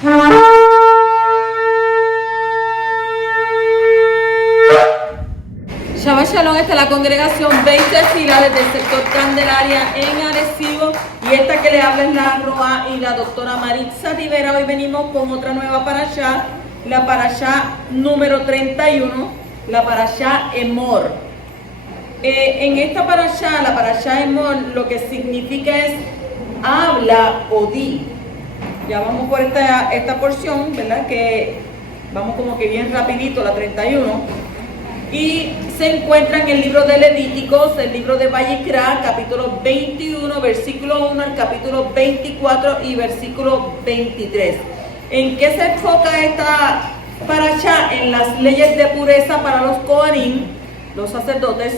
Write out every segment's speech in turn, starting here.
Shabbat Shalom, esta es la congregación 20 filas desde el sector Candelaria en Arecibo, y esta que le habla es la Roa y la doctora Maritza Rivera. Hoy venimos con otra nueva parashá, la parashá número 31, la parashá Emor. En esta parashá, la parashá Emor, lo que significa es habla o di. Ya vamos por esta porción, ¿verdad? Que vamos como que bien rapidito, la 31. Y se encuentra en el libro de Levíticos, el libro de Vayikra, capítulo 21, versículo 1 al capítulo 24 y versículo 23. ¿En qué se enfoca esta parashá? En las leyes de pureza para los Kohanim, los sacerdotes,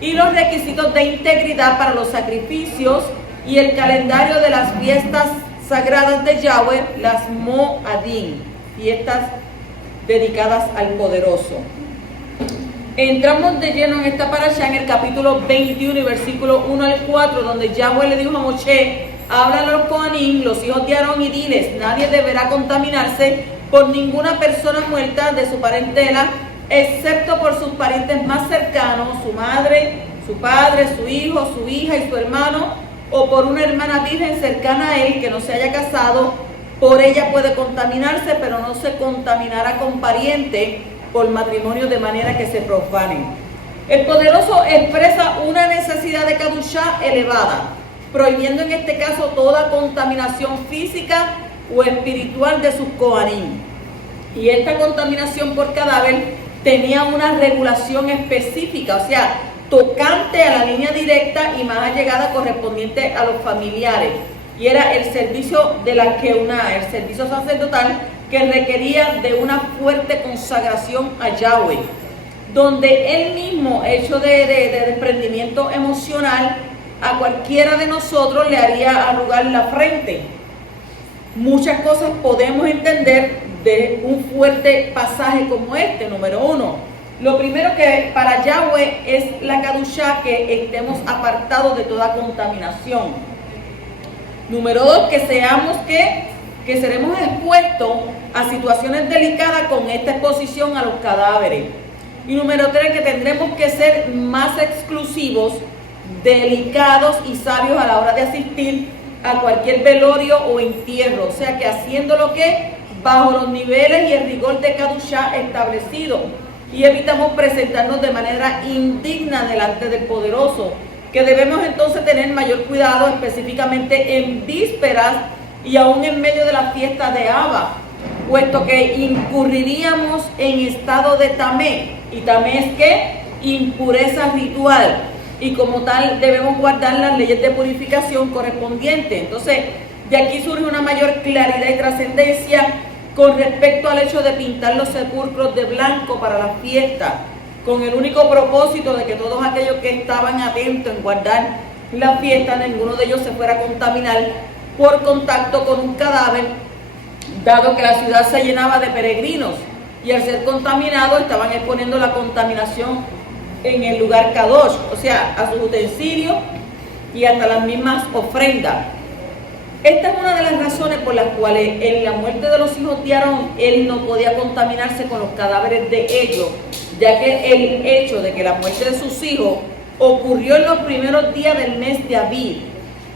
y los requisitos de integridad para los sacrificios y el calendario de las fiestas sagradas de Yahweh, las Moadim, fiestas dedicadas al Poderoso. Entramos de lleno en esta parashá en el capítulo 21 y versículo 1 al 4, donde Yahweh le dijo a Moshe: habla a los Kohanim, los hijos de Aarón, y diles: nadie deberá contaminarse por ninguna persona muerta de su parentela, excepto por sus parientes más cercanos, su madre, su padre, su hijo, su hija y su hermano, o por una hermana virgen cercana a él que no se haya casado. Por ella puede contaminarse, pero no se contaminará con pariente por matrimonio, de manera que se profanen. El Poderoso expresa una necesidad de Kadushá elevada, prohibiendo en este caso toda contaminación física o espiritual de sus Kohanim. Y esta contaminación por cadáver tenía una regulación específica, o sea, tocante a la línea directa y más allegada correspondiente a los familiares. Y era el servicio de la Keuná, el servicio sacerdotal, que requería de una fuerte consagración a Yahweh, donde él mismo, hecho de desprendimiento emocional, a cualquiera de nosotros le haría arrugar la frente. Muchas cosas podemos entender de un fuerte pasaje como este. Número uno, lo primero que para Yahweh es la Kadushá, que estemos apartados de toda contaminación. Número dos, que seamos que seremos expuestos a situaciones delicadas con esta exposición a los cadáveres. Y número 3, que tendremos que ser más exclusivos, delicados y sabios a la hora de asistir a cualquier velorio o entierro, o sea que haciéndolo bajo los niveles y el rigor de Kadushá establecido, y evitamos presentarnos de manera indigna delante del Poderoso, que debemos entonces tener mayor cuidado, específicamente en vísperas y aún en medio de la fiesta de Abba, puesto que incurriríamos en estado de tamé, y tamé es impureza ritual, y como tal debemos guardar las leyes de purificación correspondientes. Entonces, de aquí surge una mayor claridad y trascendencia con respecto al hecho de pintar los sepulcros de blanco para la fiesta, con el único propósito de que todos aquellos que estaban atentos en guardar la fiesta, ninguno de ellos se fuera a contaminar por contacto con un cadáver, dado que la ciudad se llenaba de peregrinos, y al ser contaminados estaban exponiendo la contaminación en el lugar Kadosh, o sea, a sus utensilios y hasta las mismas ofrendas. Esta es una de las razones por las cuales en la muerte de los hijos de Aarón, él no podía contaminarse con los cadáveres de ellos, ya que el hecho de que la muerte de sus hijos ocurrió en los primeros días del mes de Abib.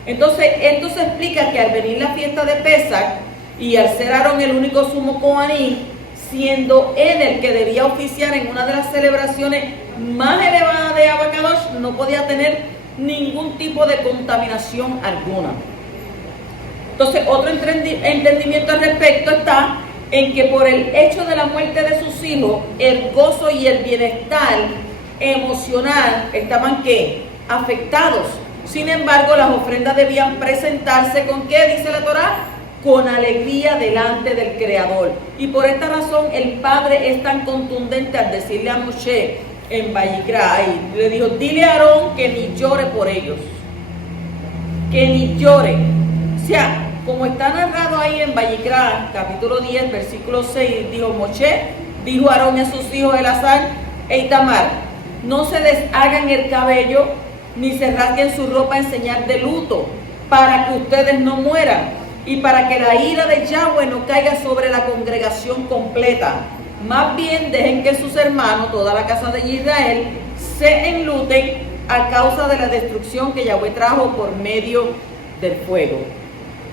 Entonces, esto se explica que al venir la fiesta de Pesach, y al ser Aarón el único sumo Kohanim, siendo él el que debía oficiar en una de las celebraciones más elevadas de Abba Kadosh, no podía tener ningún tipo de contaminación alguna. Entonces, otro entendimiento al respecto está en que por el hecho de la muerte de sus hijos, el gozo y el bienestar emocional estaban afectados. Sin embargo, las ofrendas debían presentarse ¿con qué? Dice la Torá, con alegría delante del Creador. Y por esta razón el Padre es tan contundente al decirle a Moshe en Vayikra, y le dijo: dile a Aarón que ni llore por ellos, que ni llore. O sea, como está narrado ahí en Vayikra, capítulo 10, versículo 6, dijo Moshe, dijo Aarón a sus hijos Elazar e Itamar: no se deshagan el cabello, ni se rasguen su ropa en señal de luto, para que ustedes no mueran. y para que la ira de Yahweh no caiga sobre la congregación completa. Más bien dejen que sus hermanos, toda la casa de Israel, se enluten a causa de la destrucción que Yahweh trajo por medio del fuego.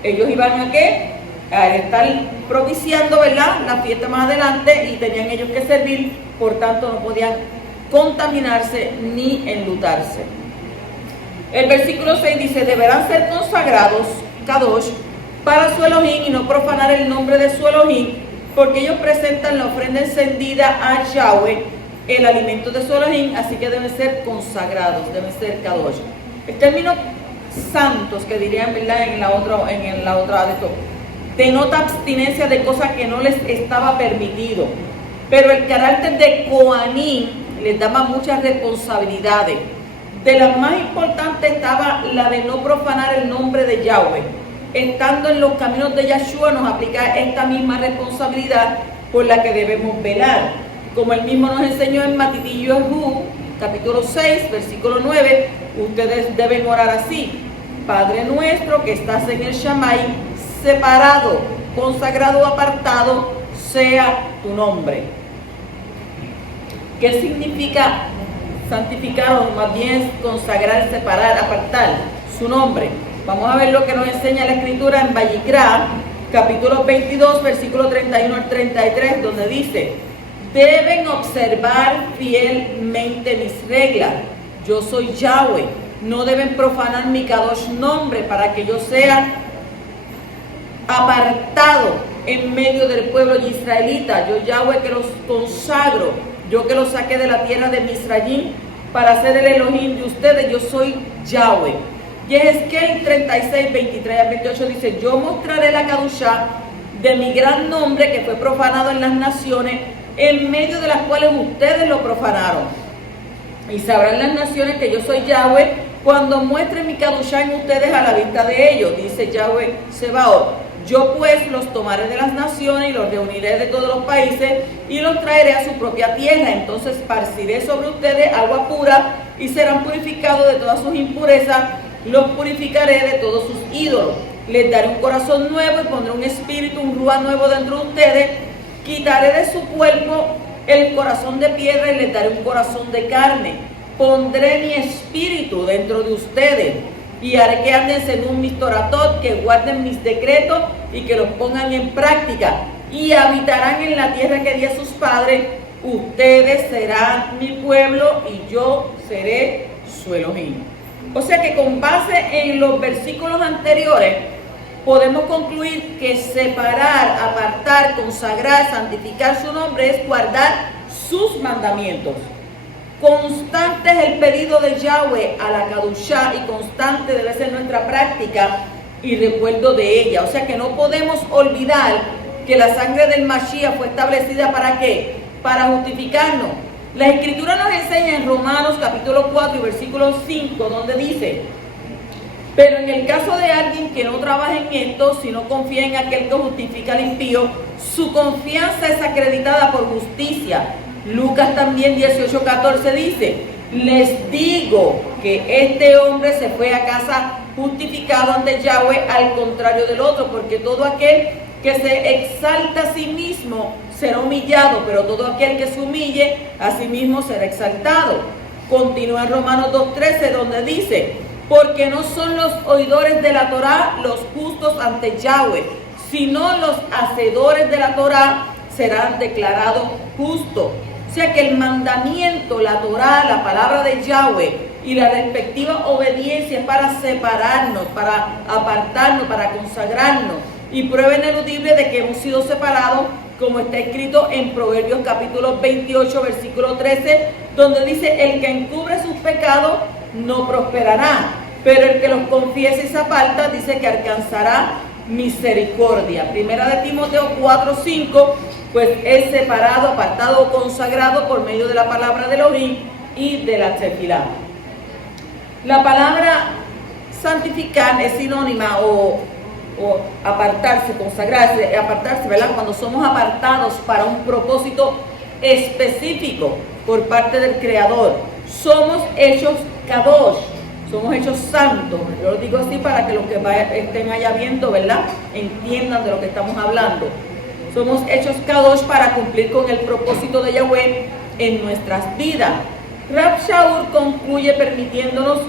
Ellos iban a ¿qué? A estar propiciando, ¿verdad?, la fiesta más adelante, y tenían ellos que servir, por tanto no podían contaminarse ni enlutarse. El versículo 6 dice: deberán ser consagrados, Kadosh, para su Elohim, y no profanar el nombre de su Elohim, porque ellos presentan la ofrenda encendida a Yahweh, el alimento de su Elohim, así que deben ser consagrados, deben ser Kadosh. El término santos, que dirían, ¿verdad?, en la otra de esto, denota abstinencia de cosas que no les estaba permitido, pero el carácter de Kohanim les daba muchas responsabilidades. De las más importantes estaba la de no profanar el nombre de Yahweh. Estando en los caminos de Yahshua nos aplica esta misma responsabilidad por la que debemos velar. Como él mismo nos enseñó en Matitillo Hu, capítulo 6, versículo 9, ustedes deben orar así: Padre nuestro que estás en el Shammai, separado, consagrado, apartado sea tu nombre. ¿Qué significa santificar, o más bien consagrar, separar, apartar su nombre? Vamos a ver lo que nos enseña la escritura en Vayikra, capítulo 22, versículo 31 al 33, donde dice: deben observar fielmente mis reglas. Yo soy Yahweh. No deben profanar mi Kadosh nombre, para que yo sea apartado en medio del pueblo israelita. Yo, Yahweh, que los consagro, yo que los saqué de la tierra de Misrayim para ser el Elohim de ustedes. Yo soy Yahweh. Y Ezequiel 36, 23 al 28 dice: yo mostraré la Kadushá de mi gran nombre que fue profanado en las naciones, en medio de las cuales ustedes lo profanaron. Y sabrán las naciones que yo soy Yahweh cuando muestre mi Kadushá en ustedes a la vista de ellos, dice Yahweh Sebaot. Yo pues los tomaré de las naciones y los reuniré de todos los países y los traeré a su propia tierra. Entonces esparciré sobre ustedes agua pura y serán purificados de todas sus impurezas. Los purificaré de todos sus ídolos. Les daré un corazón nuevo y pondré un espíritu, un ruah nuevo dentro de ustedes. Quitaré de su cuerpo el corazón de piedra y les daré un corazón de carne. Pondré mi espíritu dentro de ustedes y haré que anden según mis toratot, que guarden mis decretos y que los pongan en práctica. Y habitarán en la tierra que di a sus padres. Ustedes serán mi pueblo y yo seré su Elohim. O sea que con base en los versículos anteriores podemos concluir que separar, apartar, consagrar, santificar su nombre es guardar sus mandamientos. Constante es el pedido de Yahweh a la Kadushá y constante debe ser nuestra práctica y recuerdo de ella. O sea que no podemos olvidar que la sangre del Mashiach fue establecida ¿para qué? Para justificarnos. La Escritura nos enseña en Romanos capítulo 4 y versículo 5, donde dice: pero en el caso de alguien que no trabaja en esto, sino confía en aquel que justifica al impío, su confianza es acreditada por justicia. Lucas también 18:14 dice: les digo que este hombre se fue a casa justificado ante Yahweh, al contrario del otro, porque todo aquel que se exalta a sí mismo será humillado, pero todo aquel que se humille a sí mismo será exaltado. Continúa en Romanos 2:13, donde dice: porque no son los oidores de la Torá los justos ante Yahweh, sino los hacedores de la Torá serán declarados justos. O sea que el mandamiento, la Torá, la palabra de Yahweh y la respectiva obediencia es para separarnos, para apartarnos, para consagrarnos. Y prueba ineludible de que hemos sido separados, como está escrito en Proverbios capítulo 28, versículo 13, donde dice: el que encubre sus pecados no prosperará, pero el que los confiese y se aparta, dice que alcanzará misericordia. Primera de Timoteo 4:5, pues es separado, apartado o consagrado por medio de la palabra de Elohim y de la tefilá. La palabra santificar es sinónima o apartarse, consagrarse, apartarse, ¿verdad? Cuando somos apartados para un propósito específico por parte del Creador. Somos hechos Kadosh, somos hechos santos. Yo lo digo así para que los que estén allá viendo, ¿verdad?, entiendan de lo que estamos hablando. Somos hechos kadosh para cumplir con el propósito de Yahweh en nuestras vidas. Rab Shaul concluye permitiéndonos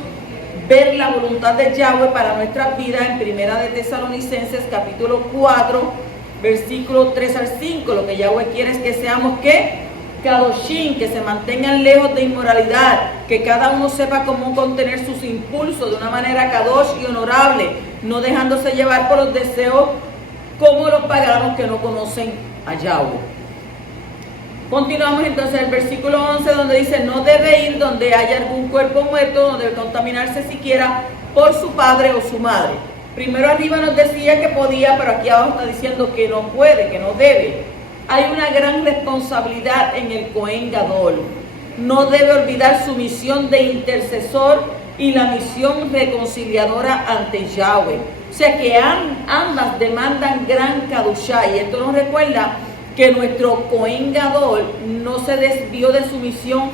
ver la voluntad de Yahweh para nuestras vidas en Primera de Tesalonicenses capítulo 4, versículos 3 al 5. Lo que Yahweh quiere es que seamos, ¿qué? Kadoshim, que se mantengan lejos de inmoralidad, que cada uno sepa cómo contener sus impulsos de una manera kadosh y honorable, no dejándose llevar por los deseos como los paganos que no conocen a Yahweh. Continuamos entonces el versículo 11, donde dice: no debe ir donde haya algún cuerpo muerto, no debe contaminarse siquiera por su padre o su madre. Primero arriba nos decía que podía, pero aquí abajo está diciendo que no puede, que no debe. Hay una gran responsabilidad en el Cohen Gadol. No debe olvidar su misión de intercesor y la misión reconciliadora ante Yahweh. O sea que ambas demandan gran kadushá, y esto nos recuerda que nuestro Cohen Gadol no se desvió de su misión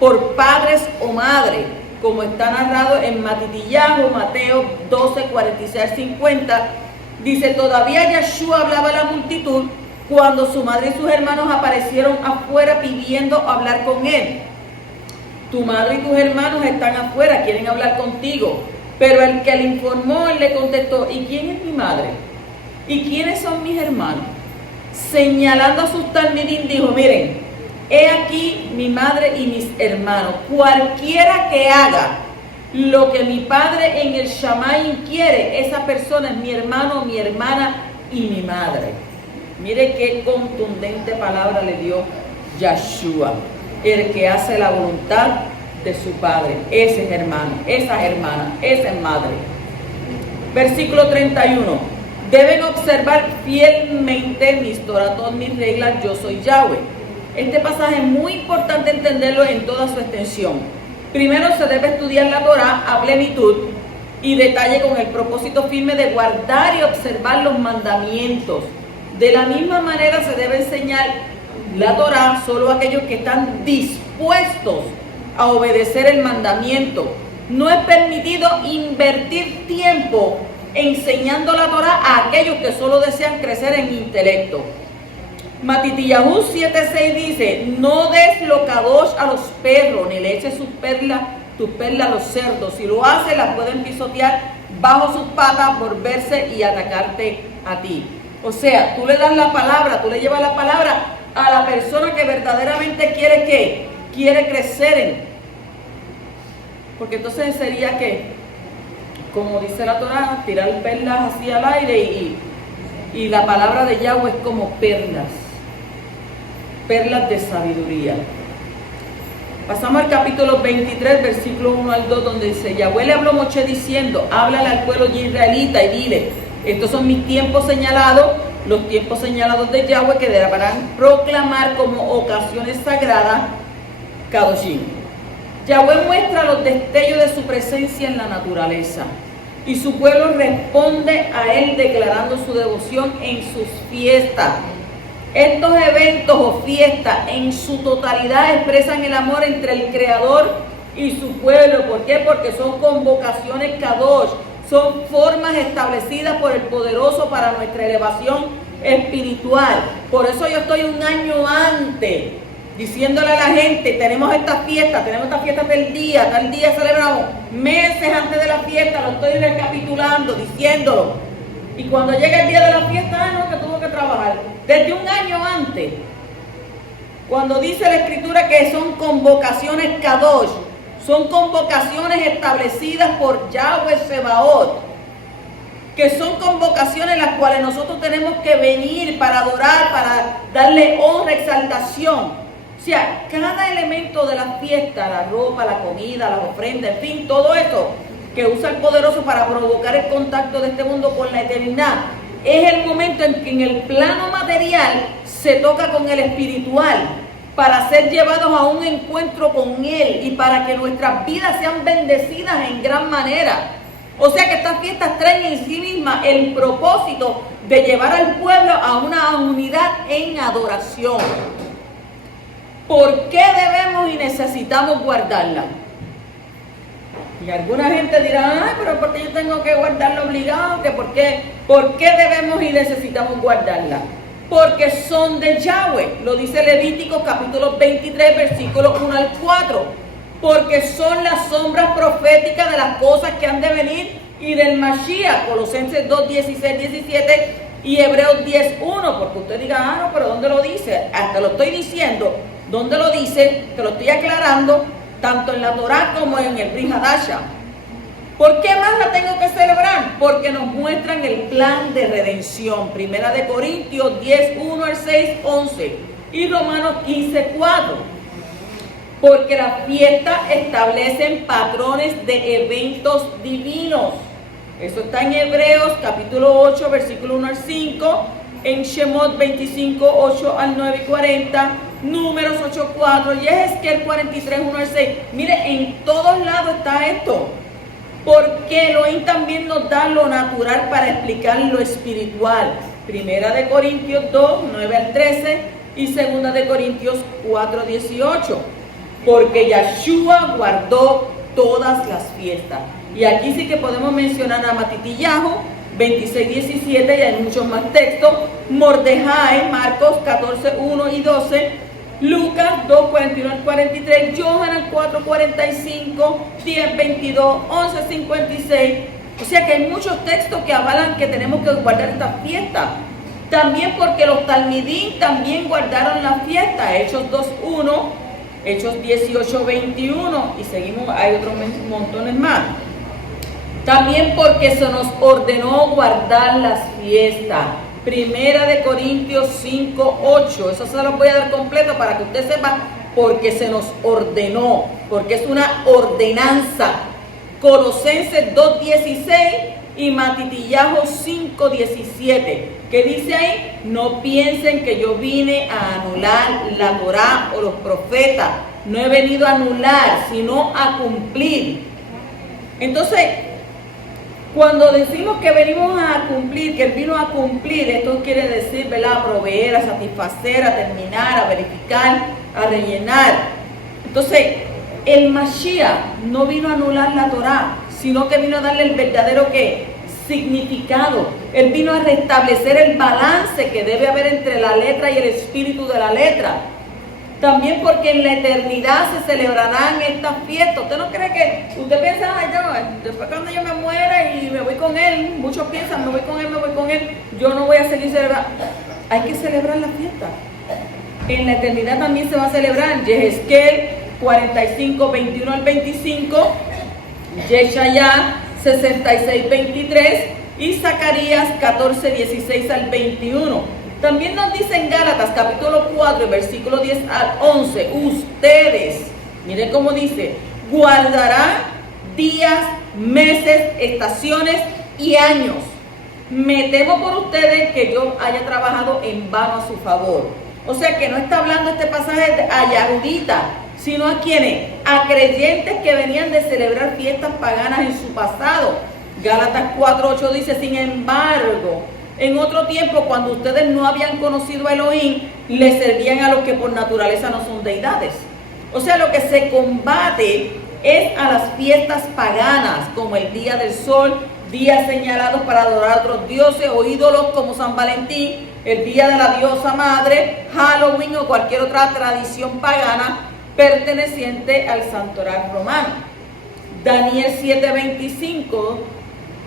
por padres o madres, como está narrado en Matitillahu, Mateo 12, 46, 50. Dice: todavía Yeshua hablaba a la multitud cuando su madre y sus hermanos aparecieron afuera pidiendo hablar con él. Tu madre y tus hermanos están afuera, quieren hablar contigo. Pero el que le informó, él le contestó: ¿y quién es mi madre? ¿Y quiénes son mis hermanos? Señalando a sus talmidim, dijo: miren, he aquí mi madre y mis hermanos. Cualquiera que haga lo que mi padre en el Shamayim quiere, esa persona es mi hermano, mi hermana y mi madre. Mire qué contundente palabra le dio Yeshua. El que hace la voluntad de su padre, ese es hermano, esa es hermana, esa es madre. Versículo 31. Deben observar fielmente mis toratot, mis reglas, yo soy Yahweh. Este pasaje es muy importante entenderlo en toda su extensión. Primero se debe estudiar la Torah a plenitud y detalle con el propósito firme de guardar y observar los mandamientos. De la misma manera se debe enseñar la Torah solo a aquellos que están dispuestos a obedecer el mandamiento. No es permitido invertir tiempo enseñando la Torah a aquellos que solo desean crecer en intelecto. Matitillahu 7:6 dice: no des lo kadosh a los perros, ni le eches tus perlas a los cerdos. Si lo hace, las pueden pisotear bajo sus patas, volverse y atacarte a ti. O sea, tú le das la palabra, tú le llevas la palabra a la persona que verdaderamente quiere, ¿qué? Quiere crecer en. Porque entonces sería que, como dice la Torah, tirar perlas así al aire, y la palabra de Yahweh es como perlas de sabiduría. Pasamos al capítulo 23, versículo 1 al 2, donde dice: Yahweh le habló a Moshe diciendo: háblale al pueblo israelita y dile: estos son mis tiempos señalados, los tiempos señalados de Yahweh, que deberán proclamar como ocasiones sagradas, Kadoshim. Yahweh muestra los destellos de su presencia en la naturaleza, y su pueblo responde a él declarando su devoción en sus fiestas. Estos eventos o fiestas en su totalidad expresan el amor entre el Creador y su pueblo. ¿Por qué? Porque son convocaciones kadosh, son formas establecidas por el Poderoso para nuestra elevación espiritual. Por eso yo estoy un año antes diciéndole a la gente: tenemos estas fiestas del día, tal día celebramos. Meses antes de la fiesta lo estoy recapitulando, diciéndolo. Y cuando llega el día de la fiesta, no, que tuvo que trabajar. Desde un año antes, cuando dice la Escritura que son convocaciones kadosh, son convocaciones establecidas por Yahweh Sebaot, que son convocaciones en las cuales nosotros tenemos que venir para adorar, para darle honra, exaltación. O sea, cada elemento de la fiesta, la ropa, la comida, las ofrendas, en fin, todo esto que usa el Poderoso para provocar el contacto de este mundo con la eternidad, es el momento en que en el plano material se toca con el espiritual, para ser llevados a un encuentro con Él y para que nuestras vidas sean bendecidas en gran manera. O sea que estas fiestas traen en sí mismas el propósito de llevar al pueblo a una unidad en adoración. ¿Por qué debemos y necesitamos guardarla? Y alguna gente dirá, ay, pero ¿por qué yo tengo que guardarla obligado? ¿Por qué debemos y necesitamos guardarla? Porque son de Yahweh, lo dice Levítico capítulo 23, versículos 1 al 4. Porque son las sombras proféticas de las cosas que han de venir y del Mashiach, Colosenses 2, 16, 17 y Hebreos 10, 1. Porque usted diga, ah, no, pero ¿dónde lo dice? Hasta lo estoy diciendo, ¿dónde lo dice? Te lo estoy aclarando, tanto en la Torá como en el Brit Hadasha. ¿Por qué más la tengo que celebrar? Porque nos muestran el plan de redención. Primera de Corintios 10, 1 al 6, 11 y Romanos 15, 4. Porque las fiestas establecen patrones de eventos divinos. Eso está en Hebreos capítulo 8, versículo 1 al 5, en Shemot 25, 8 al 9 y 40, Números 8, 4 y Ezequiel 43, 1 al 6. Mire, en todos lados está esto. Porque Elohim también nos da lo natural para explicar lo espiritual. Primera de Corintios 2, 9 al 13 y segunda de Corintios 4, 18. Porque Yahshua guardó todas las fiestas. Y aquí sí que podemos mencionar a Matitiyahu, 26, 17, y hay muchos más textos. Mordejai, Marcos 14, 1 y 12. Lucas 2, 41 al 43, Yohanan 4, 45, 10, 22, 11, 56. O sea que hay muchos textos que avalan que tenemos que guardar esta fiesta. También porque los talmidín también guardaron la fiesta. Hechos 2, 1, Hechos 18, 21 y seguimos, hay otros montones más. También porque se nos ordenó guardar las fiestas. Primera de Corintios 5, 8. Eso se lo voy a dar completo para que usted sepa porque se nos ordenó, porque es una ordenanza. Colosenses 2, 16 y Matitiyahu 5, 17. ¿Qué dice ahí? No piensen que yo vine a anular la Torá o los profetas. No he venido a anular, sino a cumplir. Entonces, cuando decimos que venimos a cumplir, que Él vino a cumplir, esto quiere decir, ¿verdad? A proveer, a satisfacer, a terminar, a verificar, a rellenar. Entonces, el Mashiach no vino a anular la Torá, sino que vino a darle el verdadero ¿qué? Significado. Él vino a restablecer el balance que debe haber entre la letra y el espíritu de la letra. También porque en la eternidad se celebrarán estas fiestas. ¿Usted no cree que, usted piensa, ay, no, después cuando yo me muera y me voy con Él, muchos piensan, me voy con Él, yo no voy a seguir celebrando? Hay que celebrar la fiesta. En la eternidad también se va a celebrar Yehezkel 45, 21 al 25, Yeshayá 66, 23 y Zacarías 14, 16 al 21. También nos dice en Gálatas capítulo 4, versículo 10 al 11, ustedes, miren cómo dice, guardarán días, meses, estaciones y años. Me temo por ustedes que yo haya trabajado en vano a su favor. O sea que no está hablando este pasaje a Yahudita, sino a quienes, a creyentes que venían de celebrar fiestas paganas en su pasado. Gálatas 4, 8 dice, sin embargo, en otro tiempo, cuando ustedes no habían conocido a Elohim, le servían a los que por naturaleza no son deidades. O sea, lo que se combate es a las fiestas paganas, como el Día del Sol, días señalados para adorar a otros dioses o ídolos como San Valentín, el Día de la Diosa Madre, Halloween o cualquier otra tradición pagana perteneciente al santoral romano. Daniel 7:25.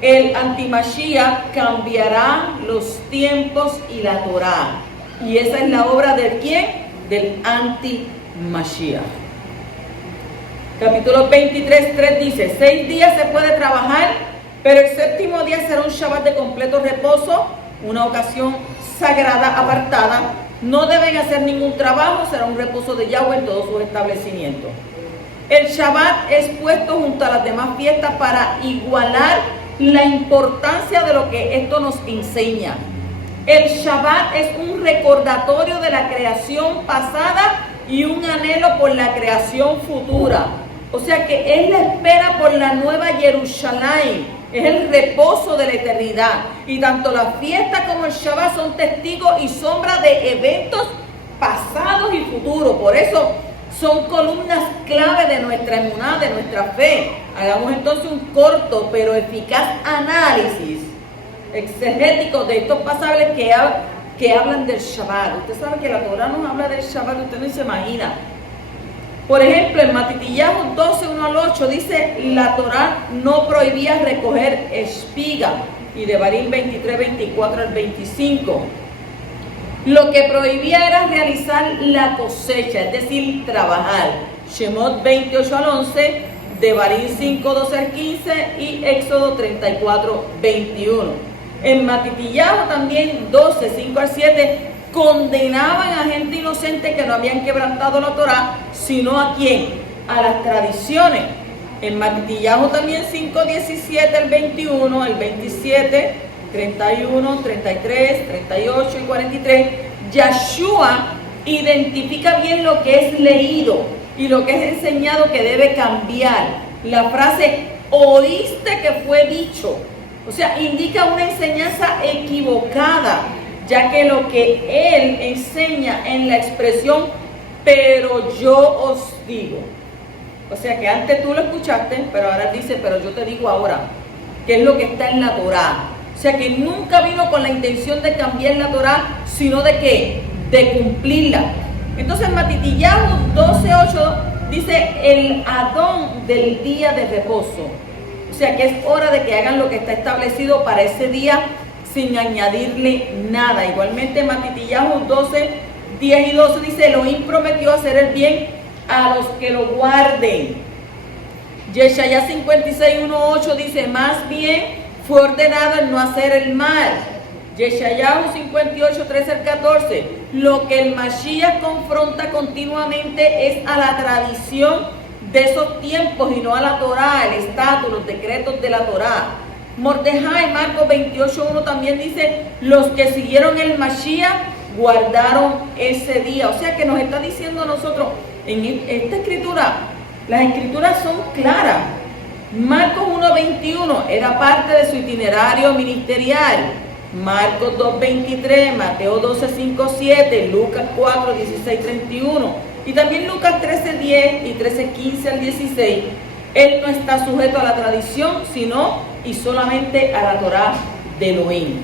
El antimashiach cambiará los tiempos y la Torá. Y esa es la obra de ¿quién? Del antimashiach. Capítulo 23, 3 dice, 6 días se puede trabajar, pero el séptimo día será un Shabbat de completo reposo, una ocasión sagrada apartada. No deben hacer ningún trabajo, será un reposo de Yahweh en todos sus establecimientos. El Shabbat es puesto junto a las demás fiestas para igualar la importancia de lo que esto nos enseña. El Shabbat es un recordatorio de la creación pasada y un anhelo por la creación futura. O sea que es la espera por la nueva Jerusalén, es el reposo de la eternidad. Y tanto la fiesta como el Shabbat son testigos y sombra de eventos pasados y futuros. Por eso son columnas clave de nuestra emuná, de nuestra fe. Hagamos entonces un corto pero eficaz análisis exegético de estos pasajes que hablan del Shabbat. Usted sabe que la Torah nos habla del Shabbat, usted no se imagina. Por ejemplo, en Matitiyahu 12, 1 al 8 dice, la Torah no prohibía recoger espiga. Y Devarim 23, 24 al 25. Lo que prohibía era realizar la cosecha, es decir, trabajar. Shemot 28 al 11, Devarim 5, 12 al 15 y Éxodo 34, 21. En Matitiyahu también 12, 5 al 7, condenaban a gente inocente que no habían quebrantado la Torah, sino ¿a quién? A las tradiciones. En Matitiyahu también 5, 17 al 21, el 27, 31, 33, 38 y 43, Yahshua identifica bien lo que es leído y lo que es enseñado que debe cambiar. La frase oíste que fue dicho, o sea, indica una enseñanza equivocada, ya que lo que él enseña en la expresión, pero yo os digo. O sea que antes tú lo escuchaste, pero ahora dice, pero yo te digo ahora, que es lo que está en la Torá. O sea que nunca vino con la intención de cambiar la Torá, sino de ¿qué? De cumplirla. Entonces Matitiyahu 12:8 dice el Adón del día de reposo. O sea que es hora de que hagan lo que está establecido para ese día sin añadirle nada. Igualmente Matitiyahu 12, 10 y 12 dice, Elohim prometió hacer el bien a los que lo guarden. Yeshaya 56, 1, 8 dice, más bien fue ordenado el no hacer el mal. Yeshayahu 58, 13 al 14, lo que el Mashiach confronta continuamente es a la tradición de esos tiempos y no a la Torá, el estatus, los decretos de la Torá. Mordejai, Marcos 28, 1 también dice, los que siguieron el Mashiach guardaron ese día. O sea que nos está diciendo a nosotros, en esta escritura, las escrituras son claras. Marcos 1:21 era parte de su itinerario ministerial. Marcos 2:23, Mateo 12:5-7, Lucas 4:16-31 y también Lucas 13:10 y 13:15 al 16. Él no está sujeto a la tradición, sino y solamente a la Torá de Elohim.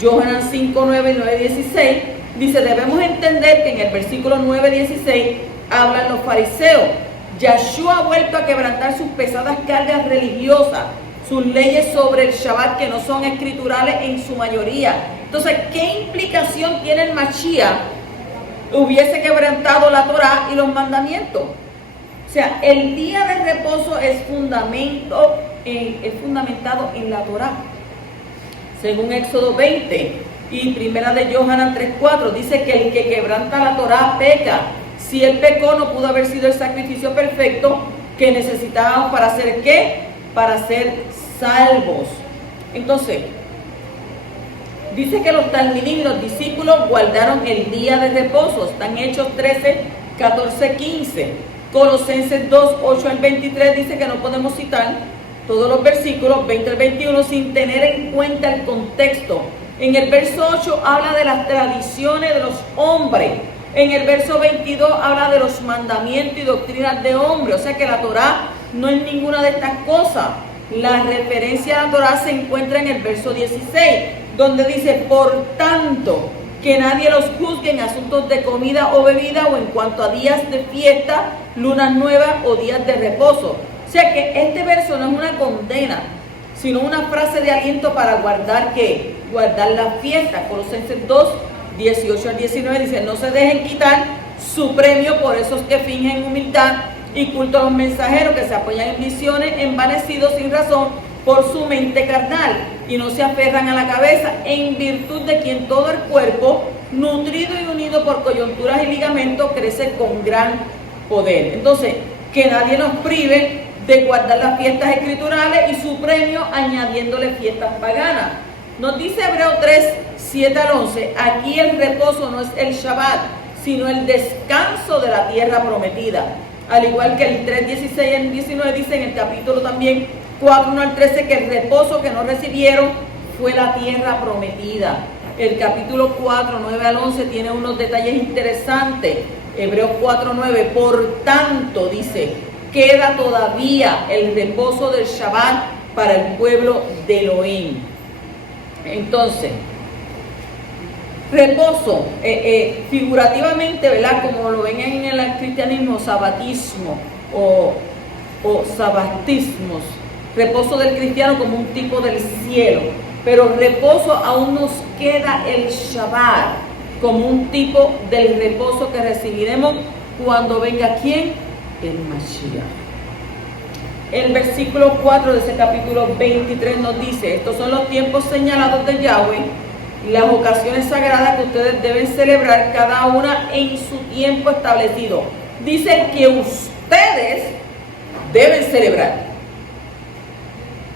Yohanan 5:9 y 9:16 dice, debemos entender que en el versículo 9:16 hablan los fariseos. Yahshua ha vuelto a quebrantar sus pesadas cargas religiosas, sus leyes sobre el Shabbat que no son escriturales en su mayoría. Entonces, ¿qué implicación tiene el Mashiach? Hubiese quebrantado la Torah y los mandamientos. O sea, el día de reposo es fundamentado en la Torah. Según Éxodo 20 y primera de Yohanan 3:4, dice que el que quebranta la Torah peca. Si él pecó, no pudo haber sido el sacrificio perfecto que necesitábamos para hacer ¿qué? Para ser salvos. Entonces, dice que los talmidim, los discípulos, guardaron el día de reposo. Están Hechos 13, 14, 15. Colosenses 2, 8 al 23 dice que no podemos citar todos los versículos 20 al 21 sin tener en cuenta el contexto. En el verso 8 habla de las tradiciones de los hombres. En el verso 22 habla de los mandamientos y doctrinas de hombres. O sea que la Torá no es ninguna de estas cosas. La referencia a la Torá se encuentra en el verso 16, donde dice, por tanto, que nadie los juzgue en asuntos de comida o bebida o en cuanto a días de fiesta, lunas nuevas o días de reposo. O sea que este verso no es una condena, sino una frase de aliento para guardar ¿qué? Guardar la fiesta. Colosenses 2, 18 al 19 dice, no se dejen quitar su premio por esos que fingen humildad y culto a los mensajeros que se apoyan en visiones, envanecidos sin razón por su mente carnal y no se aferran a la cabeza, en virtud de quien todo el cuerpo, nutrido y unido por coyunturas y ligamentos, crece con gran poder. Entonces, que nadie nos prive de guardar las fiestas escriturales y su premio añadiéndole fiestas paganas. Nos dice Hebreo 3, 7 al 11, aquí el reposo no es el Shabbat, sino el descanso de la tierra prometida. Al igual que el 3, 16 y 19 dice en el capítulo también 4, 1 al 13, que el reposo que no recibieron fue la tierra prometida. El capítulo 4, 9 al 11 tiene unos detalles interesantes. Hebreos 4:9, por tanto, dice, queda todavía el reposo del Shabbat para el pueblo de Elohim. Entonces, reposo, figurativamente, ¿verdad? Como lo ven en el cristianismo, sabatismo o sabatismos, reposo del cristiano como un tipo del cielo, pero reposo aún nos queda el Shabbat como un tipo del reposo que recibiremos cuando venga ¿quién? El Mashiach. El versículo 4 de ese capítulo 23 nos dice, estos son los tiempos señalados de Yahweh, las ocasiones sagradas que ustedes deben celebrar cada una en su tiempo establecido. Dice que ustedes deben celebrar.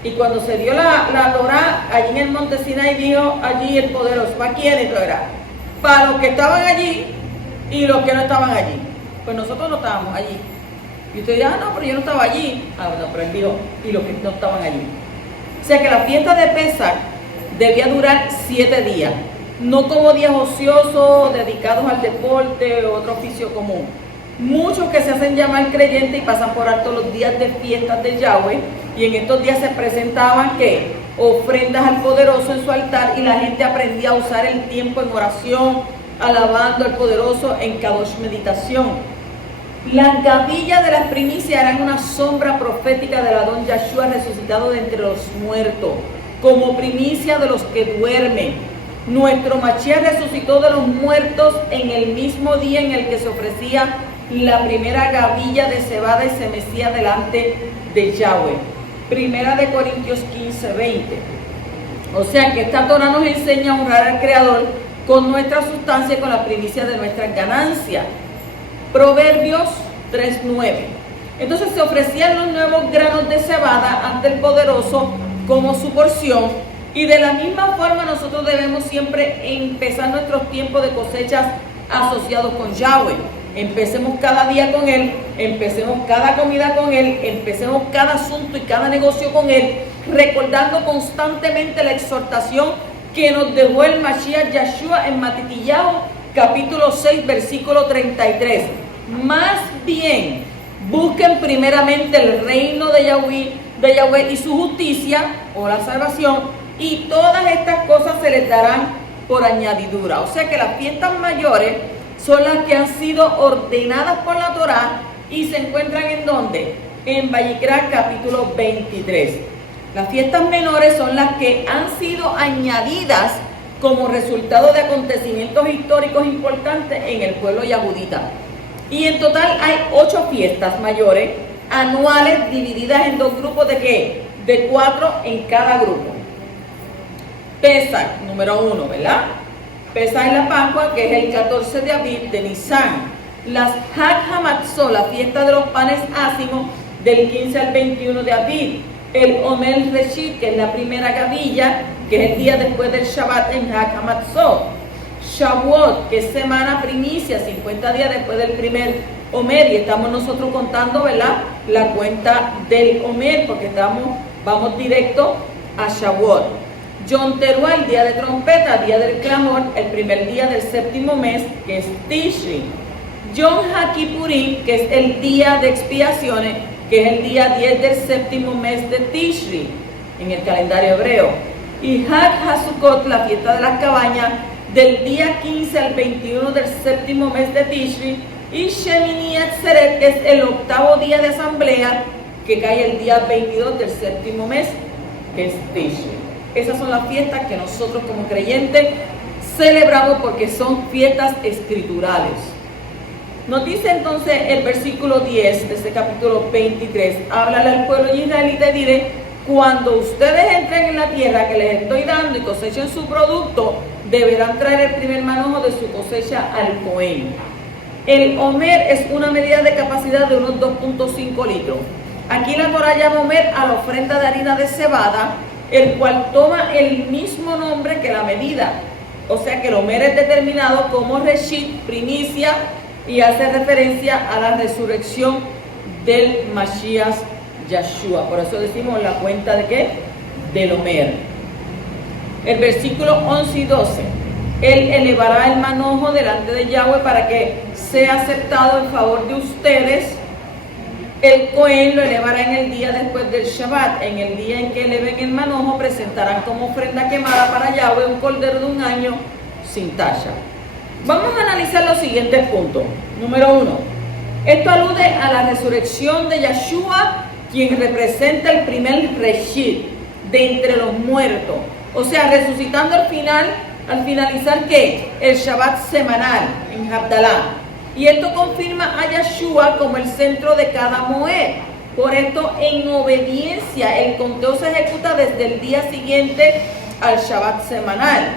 Y cuando se dio la Torá allí en el monte Sinai, dijo allí el poderoso, ¿para quiénes lo era? Para los que estaban allí y los que no estaban allí. Pues nosotros no estábamos allí. Y usted dirá, no, pero yo no estaba allí. No, pero él dijo, y los que no estaban allí. O sea que la fiesta de Pesach debía durar 7 días. No como días ociosos dedicados al deporte o otro oficio común. Muchos que se hacen llamar creyentes y pasan por alto los días de fiestas de Yahweh. Y en estos días se presentaban ¿qué? Ofrendas al poderoso en su altar, y la gente aprendía a usar el tiempo en oración, alabando al poderoso en Kadosh meditación. Las gavillas de las primicias eran una sombra profética del Adón Yahshua resucitado de entre los muertos, como primicia de los que duermen. Nuestro Mashiach resucitó de los muertos en el mismo día en el que se ofrecía la primera gavilla de cebada y se mecía delante de Yahweh. Primera de Corintios 15:20. O sea que esta Torah nos enseña a honrar al Creador con nuestra sustancia y con la primicia de nuestras ganancias. Proverbios 3:9. Entonces se ofrecían los nuevos granos de cebada ante el poderoso como su porción, y de la misma forma nosotros debemos siempre empezar nuestros tiempos de cosechas asociados con Yahweh. Empecemos cada día con Él, empecemos cada comida con Él, empecemos cada asunto y cada negocio con Él, recordando constantemente la exhortación que nos dejó el Mashiach Yahshua en Matitiyahu, capítulo 6, versículo 33. Más bien, busquen primeramente el reino de Yahweh y su justicia, o la salvación, y todas estas cosas se les darán por añadidura. O sea que las fiestas mayores son las que han sido ordenadas por la Torá y se encuentran ¿en dónde? En Vayikra capítulo 23. Las fiestas menores son las que han sido añadidas como resultado de acontecimientos históricos importantes en el pueblo yahudita. Y en total hay 8 fiestas mayores anuales divididas en 2 grupos de ¿qué? De 4 en cada grupo. Pesach, número 1, ¿verdad? Pesach es la Pascua, que es el 14 de Aviv de Nisan. Las Hag HaMatzot, la fiesta de los panes ácimos, del 15 al 21 de Aviv. El Omer Reshit, que es la primera gavilla, que es el día después del Shabbat en Hag HaMatzot. Shavuot, que es semana primicia, 50 días después del primer Omer, y estamos nosotros contando, ¿verdad?, la cuenta del Omer, porque vamos directo a Shavuot. Yom Teruah, el día de trompeta, día del clamor, el primer día del 7º mes, que es Tishri. Yom HaKippurim, que es el día de expiaciones, que es el día 10 del 7º mes de Tishri, en el calendario hebreo. Y Hag HaSukkot, la fiesta de las cabañas, del día 15 al 21 del 7º mes de Tishri. Y Shemini Atzeret, que es el 8º día de asamblea, que cae el día 22 del 7º mes, que es Tishri. Esas son las fiestas que nosotros como creyentes celebramos porque son fiestas escriturales. Nos dice entonces el versículo 10 de este capítulo 23, háblale al pueblo israelita y dile, cuando ustedes entren en la tierra que les estoy dando y cosechen su producto, deberán traer el primer manojo de su cosecha al Cohen. El Omer es una medida de capacidad de unos 2.5 litros. Aquí la Torá llama Omer a la ofrenda de harina de cebada, el cual toma el mismo nombre que la medida. O sea que el Omer es determinado como Reshit, primicia, y hace referencia a la resurrección del Mashiach Yahshua. Por eso decimos la cuenta de ¿qué? Del Omer. El versículo 11 y 12. él elevará el manojo delante de Yahweh para que sea aceptado en favor de ustedes. El Cohen lo elevará en el día después del Shabbat. En el día en que eleven el manojo, presentarán como ofrenda quemada para Yahweh un cordero de 1 año sin tacha. Vamos a analizar los siguientes puntos. Número 1. Esto alude a la resurrección de Yeshua, quien representa el primer Reshit de entre los muertos. O sea, resucitando al finalizar ¿qué? El Shabbat semanal en Havdalah. Y esto confirma a Yeshua como el centro de cada Moed. Por esto, en obediencia, el conteo se ejecuta desde el día siguiente al Shabbat semanal.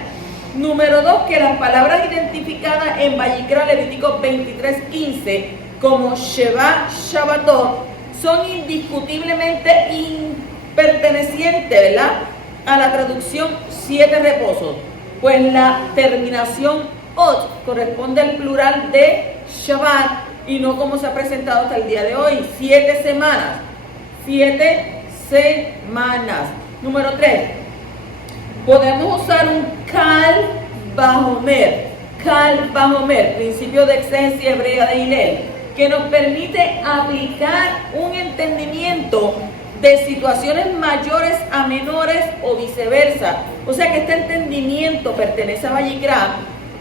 Número 2, que las palabras identificadas en Vayikra Levítico 23:15 como Sheva Shabbatot son indiscutiblemente pertenecientes, ¿verdad?, a la traducción 7 reposos, pues la terminación Ot corresponde al plural de Shabbat y no como se ha presentado hasta el día de hoy, 7 semanas. 7 semanas. Número 3. Podemos usar un Kal Bahomer, principio de exegesis hebrea de Hillel, que nos permite aplicar un entendimiento de situaciones mayores a menores o viceversa. O sea que este entendimiento pertenece a Vayikra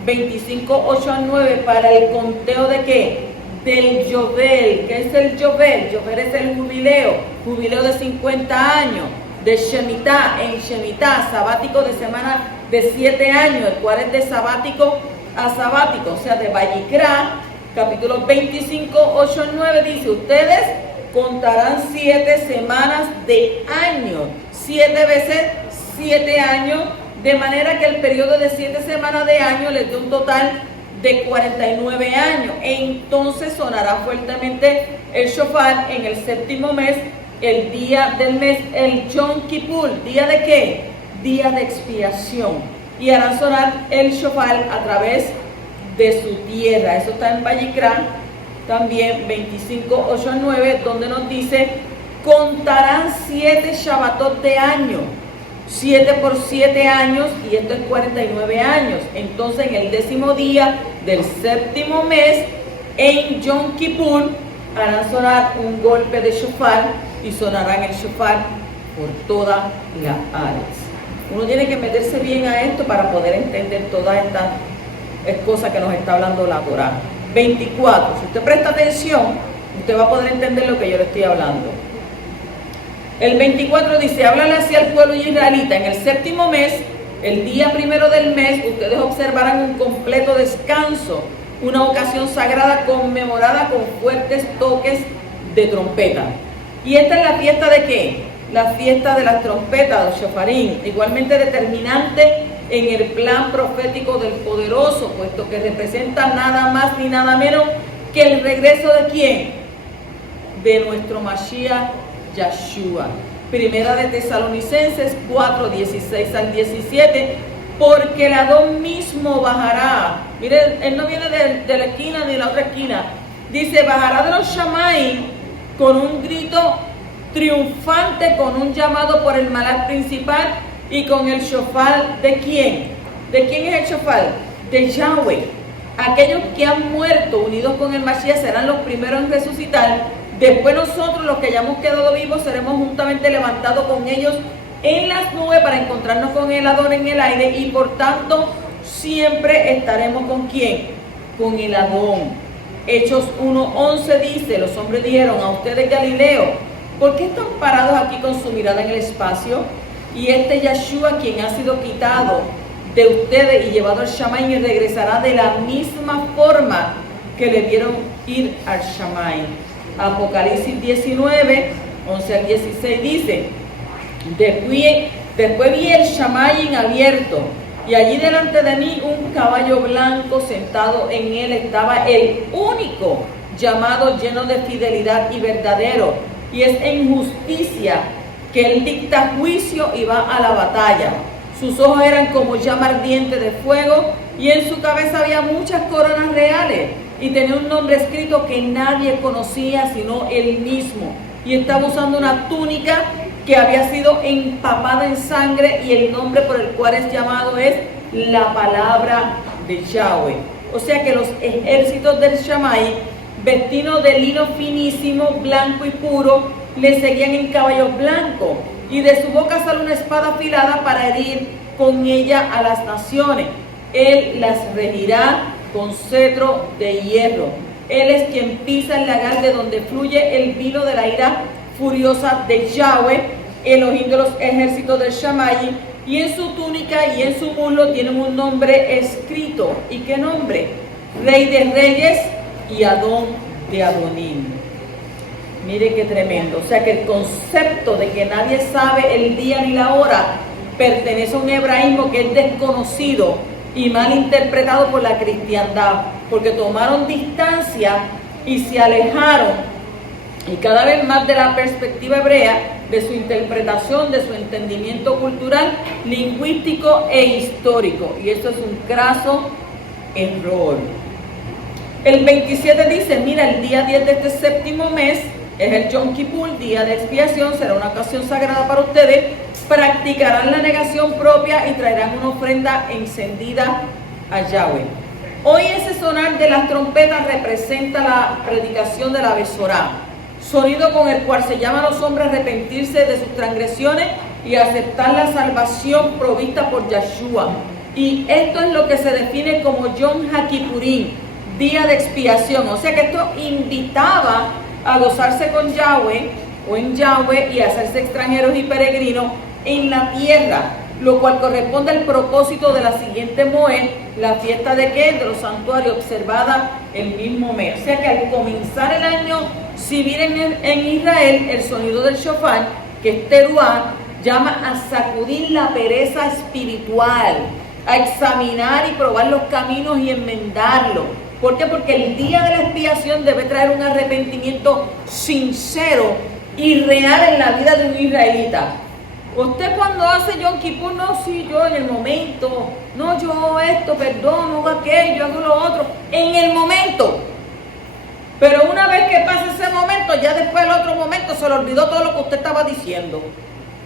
25:8-9 para el conteo de ¿qué? Del Yovel. ¿Qué es el Yovel? Yovel es el jubileo de 50 años, de Shemitah, en Shemitah, sabático de semana de 7 años, el cual es de sabático a sabático, o sea, de Vayikra, capítulo 25:8-9, dice, ustedes contarán 7 semanas de año, 7 veces 7 años, de manera que el periodo de 7 semanas de año les dé un total de 49 años. Entonces sonará fuertemente el shofar en el 7º mes, el día del mes, el Yom Kippur. ¿Día de qué? Día de expiación. Y harán sonar el shofar a través de su tierra. Eso está en Vayikra también 25:8-9, donde nos dice, contarán 7 Shabbatot de año. 7 por 7 años, y esto es 49 años. Entonces, en el 10º día del 7º mes, en Yom Kippur, harán sonar un golpe de shofar y sonarán el shofar por toda la Aretz. Uno tiene que meterse bien a esto para poder entender todas estas cosas que nos está hablando la Torá. 24. Si usted presta atención, usted va a poder entender lo que yo le estoy hablando. El 24 dice, háblale hacia el pueblo israelita. En el 7º mes, el día 1 del mes, ustedes observarán un completo descanso, una ocasión sagrada conmemorada con fuertes toques de trompeta. ¿Y esta es la fiesta de qué? La fiesta de las trompetas, de Shofarim, igualmente determinante en el plan profético del poderoso, puesto que representa nada más ni nada menos que el regreso de ¿quién? De nuestro Mashiach Yeshua. Primera de Tesalonicenses 4:16-17, porque el Adón mismo bajará. Miren, él no viene de la esquina ni de la otra esquina. Dice, bajará de los Shamayim con un grito triunfante, con un llamado por el malach principal y con el shofar ¿de quién? ¿De quién es el shofar? De Yahweh. Aquellos que han muerto unidos con el Mashiach serán los primeros en resucitar. Después nosotros, los que hayamos quedado vivos, seremos juntamente levantados con ellos en las nubes para encontrarnos con el Adón en el aire, y por tanto siempre estaremos ¿con quién? Con el Adón. Hechos 1:11 dice, los hombres dijeron, a ustedes Galileo, ¿por qué están parados aquí con su mirada en el espacio? Y este Yeshua, quien ha sido quitado de ustedes y llevado al Shamayim, regresará de la misma forma que le vieron ir al Shamayim. Apocalipsis 19:11-16 dice, después vi el Shamayim abierto, y allí delante de mí un caballo blanco, sentado en él estaba el único llamado lleno de fidelidad y verdadero, y es en justicia que él dicta juicio y va a la batalla. Sus ojos eran como llama ardiente de fuego, y en su cabeza había muchas coronas reales, y tenía un nombre escrito que nadie conocía sino él mismo, y estaba usando una túnica que había sido empapada en sangre, y el nombre por el cual es llamado es la palabra de Yahweh. O sea que los ejércitos del Shammai, vestidos de lino finísimo, blanco y puro, le seguían en caballos blancos, y de su boca sale una espada afilada para herir con ella a las naciones. Él las regirá con cetro de hierro. Él es quien pisa el lagar de donde fluye el vino de la ira furiosa de Yahweh, Elohim de los ejércitos del Shammai, y en su túnica y en su muslo tienen un nombre escrito. ¿Y qué nombre? Rey de Reyes y Adón de Adonim. Mire qué tremendo. O sea que el concepto de que nadie sabe el día ni la hora pertenece a un hebraísmo que es desconocido y mal interpretado por la cristiandad, porque tomaron distancia y se alejaron y cada vez más de la perspectiva hebrea, de su interpretación, de su entendimiento cultural, lingüístico e histórico. Y esto es un craso error. El 27 dice, mira, el día 10 de este séptimo mes es el Yom Kippur, día de expiación, será una ocasión sagrada para ustedes, practicarán la negación propia y traerán una ofrenda encendida a Yahweh. Hoy ese sonar de las trompetas representa la predicación de la Besorá, sonido con el cual se llama a los hombres a arrepentirse de sus transgresiones y aceptar la salvación provista por Yahshua. Y esto es lo que se define como Yom HaKippurim, día de expiación. O sea que esto invitaba a gozarse con Yahweh o en Yahweh y a hacerse extranjeros y peregrinos en la tierra, lo cual corresponde al propósito de la siguiente Moed, la fiesta de qué, de los santuarios, observada el mismo mes. O sea que al comenzar el año civil en Israel, el sonido del shofar, que es teruá, llama a sacudir la pereza espiritual, a examinar y probar los caminos y enmendarlos. ¿Por qué? Porque el día de la expiación debe traer un arrepentimiento sincero y real en la vida de un israelita. Usted cuando hace Yom Kippur, no, sí, yo en el momento, no, yo hago esto, perdón, no hago aquello, yo hago lo otro, en el momento. Pero una vez que pasa ese momento, ya después del otro momento se le olvidó todo lo que usted estaba diciendo.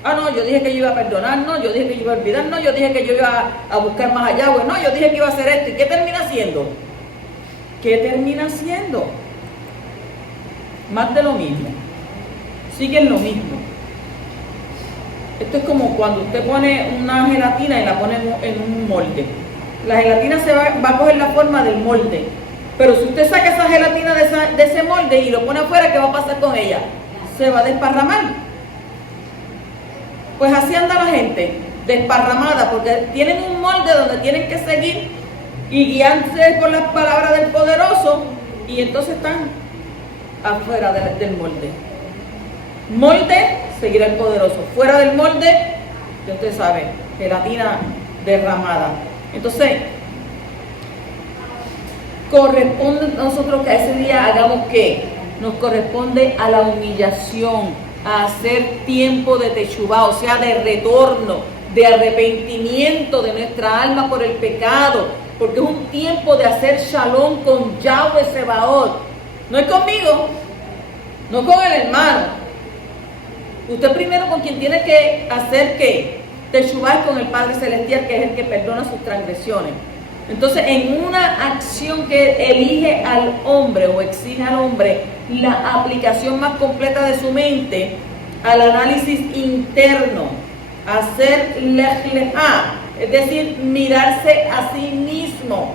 Ah, no, yo dije que yo iba a perdonar, no, yo dije que yo iba a olvidar, no, yo dije que yo iba a buscar más allá, bueno, no, yo dije que iba a hacer esto. ¿Y qué termina haciendo? ¿Qué termina haciendo? Más de lo mismo. Siguen lo mismo. Esto es como cuando usted pone una gelatina y la pone en un molde. La gelatina va a coger la forma del molde. Pero si usted saca esa gelatina de ese molde y lo pone afuera, ¿qué va a pasar con ella? Se va a desparramar. Pues así anda la gente, desparramada, porque tienen un molde donde tienen que seguir y guiarse por las palabras del poderoso, y entonces están afuera del molde. Molde, seguir al poderoso. Fuera del molde, ya usted sabe, gelatina derramada. Entonces, corresponde a nosotros que a ese día hagamos ¿qué? Nos corresponde a la humillación, a hacer tiempo de teshuvá, o sea, de retorno, de arrepentimiento de nuestra alma por el pecado, porque es un tiempo de hacer shalom con Yahweh Sebaot. No es conmigo, no con el hermano. Usted primero con quien tiene que hacer ¿qué? Teshuvá es con el Padre Celestial, que es el que perdona sus transgresiones. Entonces, en una acción que elige al hombre o exige al hombre la aplicación más completa de su mente al análisis interno, hacer lej lejá, es decir, mirarse a sí mismo.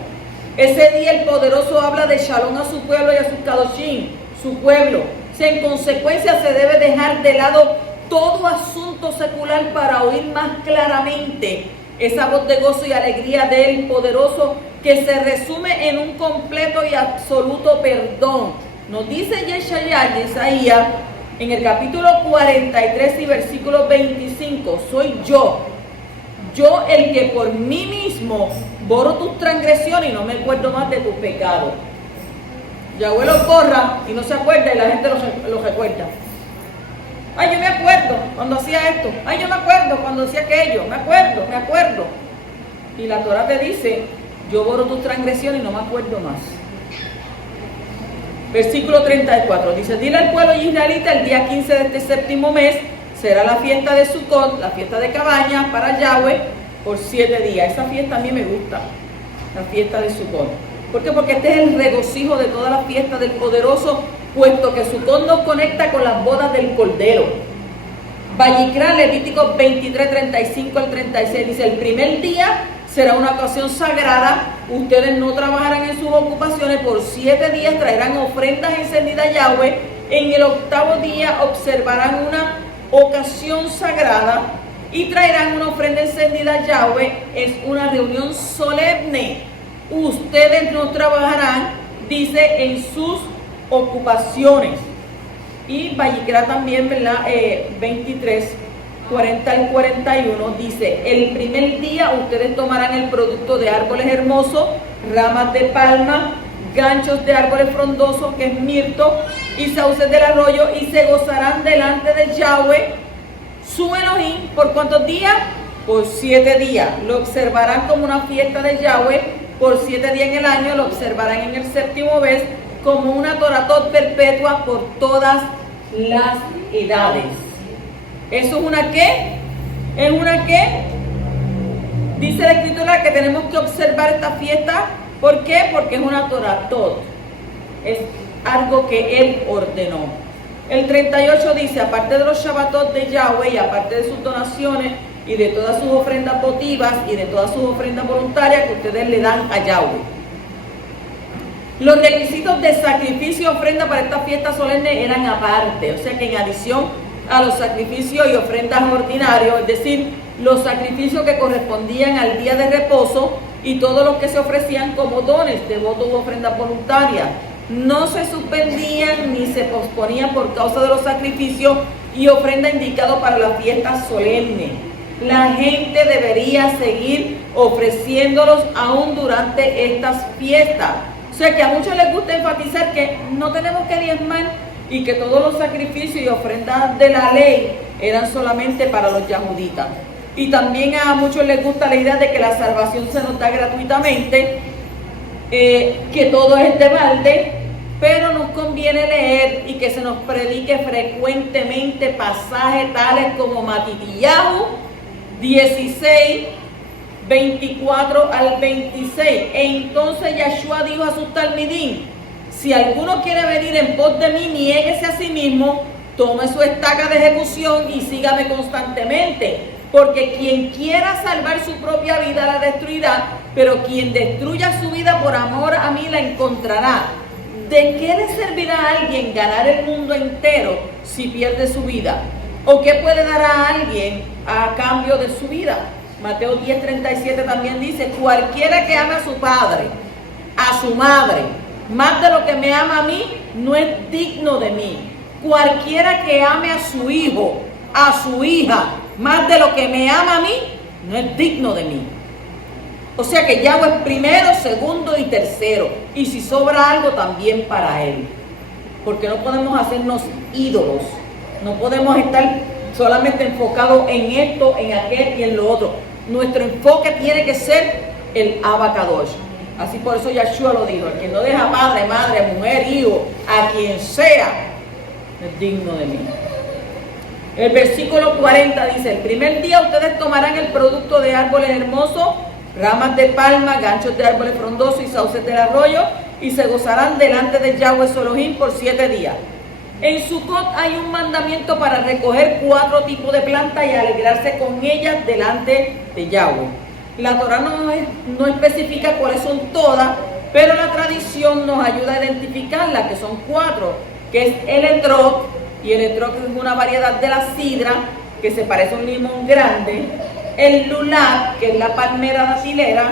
Ese día el poderoso habla de shalom a su pueblo y a sus kadoshim, su pueblo. O sea, en consecuencia se debe dejar de lado todo asunto secular para oír más claramente esa voz de gozo y alegría del poderoso, que se resume en un completo y absoluto perdón. Nos dice Isaías en el capítulo 43 y versículo 25, soy yo el que por mí mismo borro tus transgresiones y no me acuerdo más de tus pecados. Yahweh los borra y no se acuerda y la gente los recuerda. Ay, yo me acuerdo cuando hacía esto. Ay, yo me acuerdo cuando hacía aquello. Me acuerdo. Y la Torah te dice, yo borro tus transgresiones y no me acuerdo más. Versículo 34. Dice, dile al pueblo israelita, el día 15 de este séptimo mes será la fiesta de Sukkot, la fiesta de cabañas para Yahweh. por 7 días. Esa fiesta a mí me gusta, la fiesta de Sukkot. ¿Por qué? Porque este es el regocijo de toda la fiesta del poderoso, puesto que Sukkot nos conecta con las bodas del Cordero. Vayikra, Levítico 23, 35 al 36, dice: el primer día será una ocasión sagrada, ustedes no trabajarán en sus ocupaciones, por 7 días traerán ofrendas encendidas a Yahweh, en el 8º día observarán una ocasión sagrada y traerán una ofrenda encendida a Yahweh, es una reunión solemne. Ustedes no trabajarán, dice, en sus ocupaciones. Y Vayikra también, ¿verdad? 23, 40 al 41, dice: el primer día ustedes tomarán el producto de árboles hermosos, ramas de palma, ganchos de árboles frondosos, que es mirto, y sauces del arroyo, y se gozarán delante de Yahweh, su Elohim, ¿por cuántos días? Por 7 días. Lo observarán como una fiesta de Yahweh, por 7 días en el año, lo observarán en el 7º mes, como una toratot perpetua por todas las edades. ¿Eso es una qué? ¿Es una qué? Dice la Escritura que tenemos que observar esta fiesta. ¿Por qué? Porque es una toratot. Es algo que Él ordenó. El 38 dice: aparte de los Shabbatot de Yahweh y aparte de sus donaciones y de todas sus ofrendas votivas y de todas sus ofrendas voluntarias que ustedes le dan a Yahweh. Los requisitos de sacrificio y ofrenda para esta fiesta solemne eran aparte, o sea que en adición a los sacrificios y ofrendas ordinarios, es decir, los sacrificios que correspondían al día de reposo y todos los que se ofrecían como dones, devotos u ofrendas voluntarias, no se suspendían ni se posponían por causa de los sacrificios y ofrendas indicados para la fiesta solemne. La gente debería seguir ofreciéndolos aún durante estas fiestas. O sea que a muchos les gusta enfatizar que no tenemos que diezmar y que todos los sacrificios y ofrendas de la ley eran solamente para los yahuditas. Y también a muchos les gusta la idea de que la salvación se nos da gratuitamente, que todo es de balde, pero nos conviene leer y que se nos predique frecuentemente pasajes tales como Matitiyahu 16, 24 al 26. Entonces Yahshua dijo a sus talmidim: si alguno quiere venir en pos de mí, niéguese a sí mismo, tome su estaca de ejecución y sígame constantemente. Porque quien quiera salvar su propia vida la destruirá, pero quien destruya su vida por amor a mí la encontrará. ¿De qué le servirá a alguien ganar el mundo entero si pierde su vida? ¿O qué puede dar a alguien a cambio de su vida? Mateo 10:37 también dice: cualquiera que ame a su padre, a su madre, más de lo que me ama a mí, no es digno de mí. Cualquiera que ame a su hijo, a su hija, más de lo que me ama a mí, no es digno de mí. O sea que Yahweh es primero, segundo y tercero. Y si sobra algo, también para Él. Porque no podemos hacernos ídolos. No podemos estar solamente enfocados en esto, en aquel y en lo otro. Nuestro enfoque tiene que ser el Abacadosh. Así por eso Yahshua lo dijo: el que no deja padre, madre, mujer, hijo, a quien sea, no es digno de mí. El versículo 40 dice: el primer día ustedes tomarán el producto de árboles hermosos, ramas de palma, ganchos de árboles frondosos y sauces del arroyo, y se gozarán delante de Yahweh su Elohim por 7 días. En Sukkot hay un mandamiento para recoger 4 tipos de plantas y alegrarse con ellas delante de Yahweh. La Torah no especifica cuáles son todas, pero la tradición nos ayuda a identificarlas, que son 4, que es el etrog, y el etrog es una variedad de la sidra, que se parece a un limón grande, el lulav, que es la palmera datilera,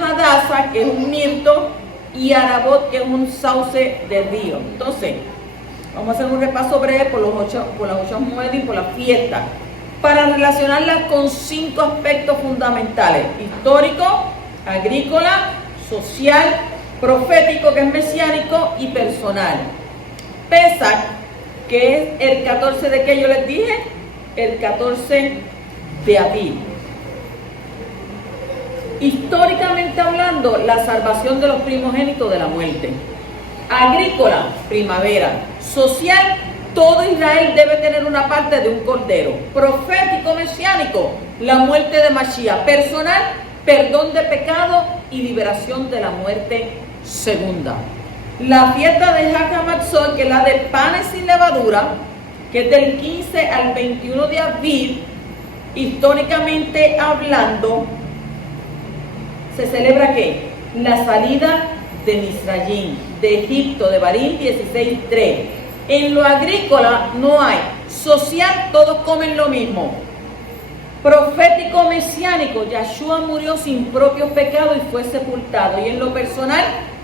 hadasa, que es un mirto, y arabot, que es un sauce de río. Entonces, vamos a hacer un repaso breve por las 8 moedas y por la fiesta, para relacionarlas con 5 aspectos fundamentales: histórico, agrícola, social, profético, que es mesiánico, y personal. Pesach, que es el 14 de que yo les dije, el 14 de abril. Históricamente hablando, la salvación de los primogénitos de la muerte. Agrícola, primavera. Social, Todo Israel debe tener una parte de un cordero. Profético, mesiánico, la muerte de Mashiach. Personal, perdón de pecado y liberación de la muerte segunda. La fiesta de Hag HaMatzot, que es la de panes sin levadura, que es del 15 al 21 de abril, históricamente hablando, se celebra ¿qué? La salida de Misrayim, de Egipto, de Barín 16:3. En lo agrícola no hay. Social, todos comen lo mismo. Profético mesiánico, Yahshua murió sin propios pecados y fue sepultado. Y en lo personal,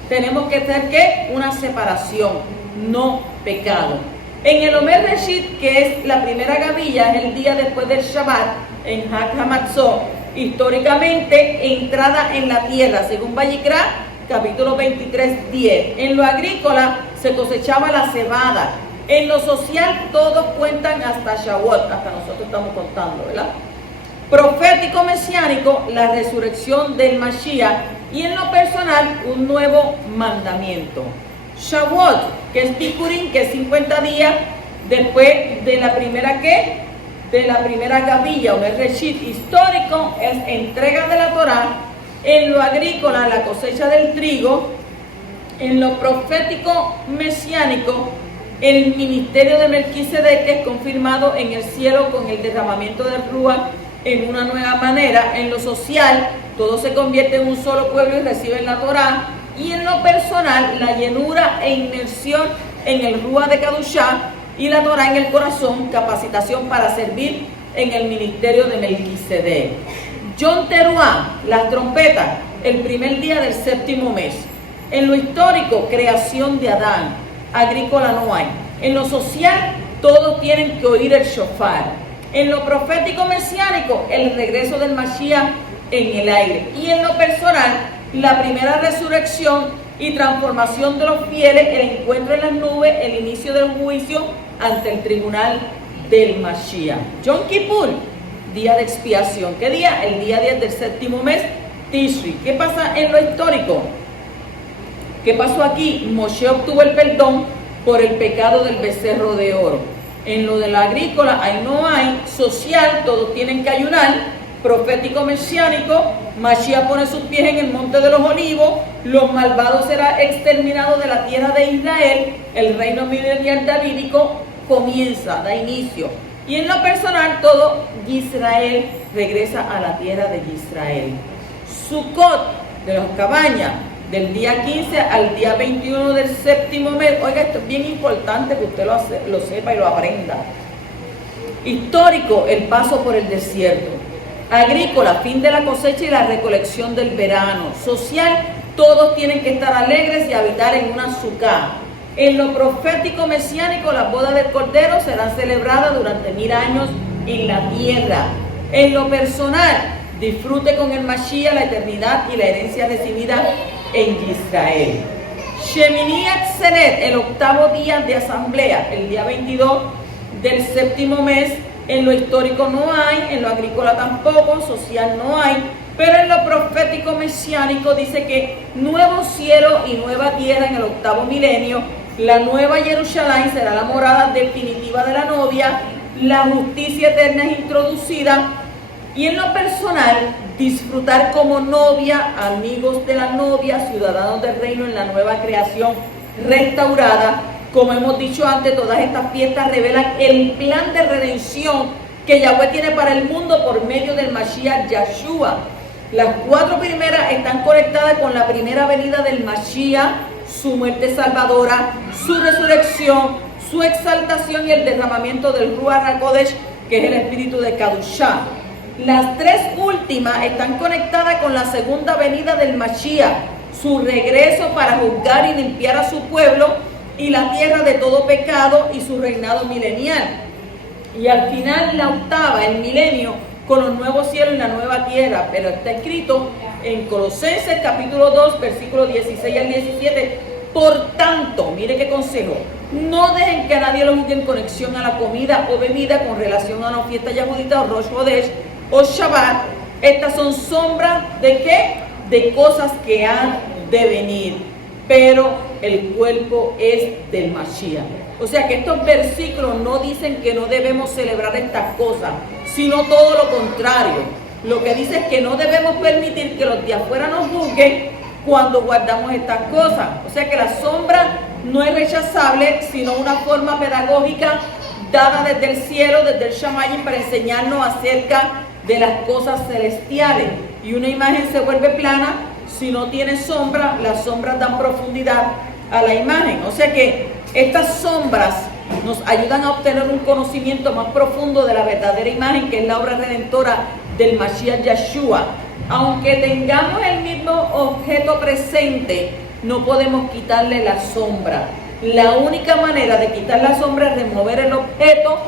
tenemos que tener ¿qué? Una separación, no pecado. En el Omer Reshit, que es la primera gavilla, es el día después del Shabbat, en Hag HaMatzot, históricamente entrada en la tierra, según Vayikra, capítulo 23:10. En lo agrícola se cosechaba la cebada. En lo social todos cuentan hasta Shavuot, hasta nosotros estamos contando, ¿verdad? Profético mesiánico, la resurrección del Mashiach. Y en lo personal, un nuevo mandamiento. Shavuot, que es Bikurim, que es 50 días después de la primera ¿qué? De la primera gavilla, o el Reshit histórico, es entrega de la Torá. En lo agrícola, la cosecha del trigo. En lo profético mesiánico, el ministerio de Melquisedec es confirmado en el cielo con el derramamiento del Ruach en una nueva manera. En lo social, todo se convierte en un solo pueblo y reciben la Torá. Y en lo personal, la llenura e inmersión en el Ruach de Kadushá y la Torá en el corazón, capacitación para servir en el ministerio de Melquisedec. Yom Teruah, las trompetas, el primer día del séptimo mes. En lo histórico, creación de Adán. Agrícola no hay. En lo social, todos tienen que oír el shofar. En lo profético mesiánico, el regreso del Mashiach en el aire. Y en lo personal, la primera resurrección y transformación de los fieles, el encuentro en las nubes, el inicio del juicio ante el tribunal del Mashiach. Yom Kippur, día de expiación. ¿Qué día? El día 10 del séptimo mes, Tishri. ¿Qué pasa en lo histórico? ¿Qué pasó aquí? Moshe obtuvo el perdón por el pecado del becerro de oro. En lo de la agrícola, ahí no hay. Social, todos tienen que ayunar. Profético mesiánico, Mashiach pone sus pies en el monte de los olivos. Los malvados serán exterminados de la tierra de Israel. El reino milenial davídico comienza, da inicio. Y en lo personal, todo Israel regresa a la tierra de Israel. Sukkot, de las cabañas, del día 15 al día 21 del séptimo mes. Oiga, esto es bien importante que usted lo sepa y lo aprenda. Histórico, el paso por el desierto. Agrícola, fin de la cosecha y la recolección del verano. Social, todos tienen que estar alegres y habitar en una sucá. En lo profético mesiánico, las bodas del Cordero serán celebradas durante 1000 años en la tierra. En lo personal, disfrute con el Mashiach la eternidad y la herencia recibida en Israel. Shemini Atzeret, el octavo día de asamblea, el día 22 del séptimo mes. En lo histórico no hay, en lo agrícola tampoco, social no hay, pero en lo profético mesiánico dice que nuevo cielo y nueva tierra en el octavo milenio. La nueva Jerusalén será la morada definitiva de la novia, la justicia eterna es introducida. Y en lo personal, disfrutar como novia, amigos de la novia, ciudadanos del reino en la nueva creación restaurada. Como hemos dicho antes, todas estas fiestas revelan el plan de redención que Yahweh tiene para el mundo por medio del Mashiach Yahshua. Las 4 primeras están conectadas con la primera venida del Mashiach, su muerte salvadora, su resurrección, su exaltación y el derramamiento del Ruach HaKodesh, que es el espíritu de Kadushá. Las 3 últimas están conectadas con la segunda venida del Mashiach, su regreso para juzgar y limpiar a su pueblo y la tierra de todo pecado y su reinado milenial. Y al final la octava, el milenio, con los nuevos cielos y la nueva tierra. Pero está escrito en Colosenses capítulo 2, versículos 16 al 17. Por tanto, mire qué consejo, no dejen que a nadie lo juzgue en conexión a la comida o bebida con relación a una fiesta yahudita o Rosh Hodesh o Shabbat. Estas son sombras de ¿qué? De cosas que han de venir. Pero el cuerpo es del Mashiach. O sea que estos versículos no dicen que no debemos celebrar estas cosas, sino todo lo contrario. Lo que dice es que no debemos permitir que los de afuera nos juzguen cuando guardamos estas cosas. O sea que la sombra no es rechazable, sino una forma pedagógica dada desde el cielo, desde el Shamayim, para enseñarnos acerca de las cosas celestiales. Y una imagen se vuelve plana si no tiene sombra. Las sombras dan profundidad a la imagen. O sea que estas sombras nos ayudan a obtener un conocimiento más profundo de la verdadera imagen, que es la obra redentora del Mashiach Yeshua. Aunque tengamos el mismo objeto presente, no podemos quitarle la sombra. La única manera de quitar la sombra es remover el objeto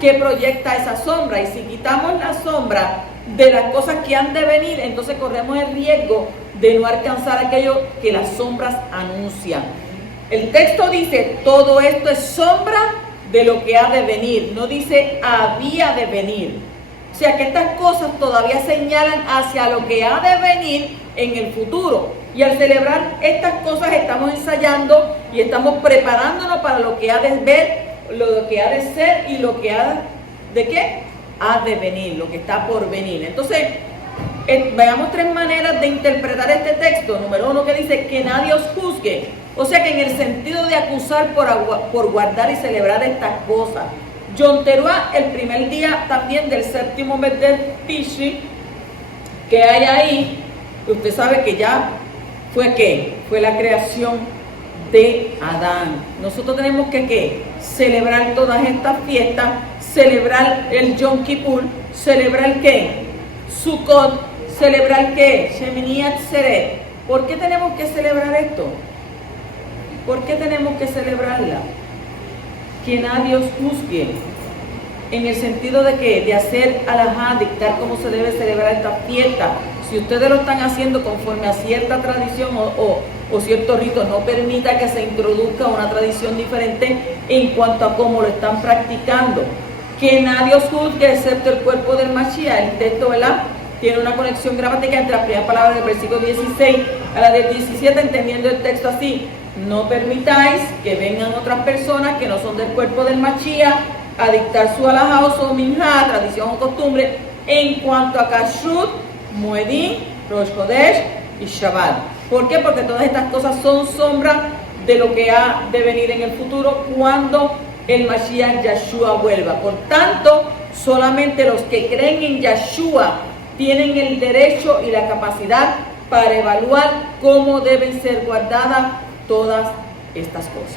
que proyecta esa sombra. Y si quitamos la sombra de las cosas que han de venir, entonces corremos el riesgo de no alcanzar aquello que las sombras anuncian. El texto dice, todo esto es sombra de lo que ha de venir. No dice, había de venir. O sea que estas cosas todavía señalan hacia lo que ha de venir en el futuro. Y al celebrar estas cosas estamos ensayando y estamos preparándonos para lo que ha de ver, lo que ha de ser y lo que ha de ¿qué? Ha de venir, lo que está por venir. Entonces, veamos tres maneras de interpretar este texto. Número uno, que dice que nadie os juzgue. O sea que en el sentido de acusar por guardar y celebrar estas cosas. Yom Teruah, el primer día también del séptimo mes de Tishri, que hay ahí, usted sabe que ya fue ¿qué? Fue la creación de Adán. Nosotros tenemos que ¿qué? Celebrar todas estas fiestas, celebrar el Yom Kippur, celebrar ¿qué? Sukkot, celebrar ¿qué? Shemini Atzeret. ¿Por qué tenemos que celebrar esto? ¿Por qué tenemos que celebrarla? Que nadie os juzgue, en el sentido de que de hacer alajá, dictar cómo se debe celebrar esta fiesta. Si ustedes lo están haciendo conforme a cierta tradición o cierto rito, no permita que se introduzca una tradición diferente en cuanto a cómo lo están practicando. Que nadie os juzgue excepto el cuerpo del Mashiach. El texto, ¿verdad?, tiene una conexión gramática entre las primeras palabras del versículo 16 a la del 17, entendiendo el texto así: no permitáis que vengan otras personas que no son del cuerpo del Mashiach a dictar su alajá o su minjá, tradición o costumbre, en cuanto a Kashrut, Moedim, Rosh Chodesh y Shabbat. ¿Por qué? Porque todas estas cosas son sombras de lo que ha de venir en el futuro cuando el Mashiach Yeshua vuelva. Por tanto, solamente los que creen en Yeshua tienen el derecho y la capacidad para evaluar cómo deben ser guardadas todas estas cosas.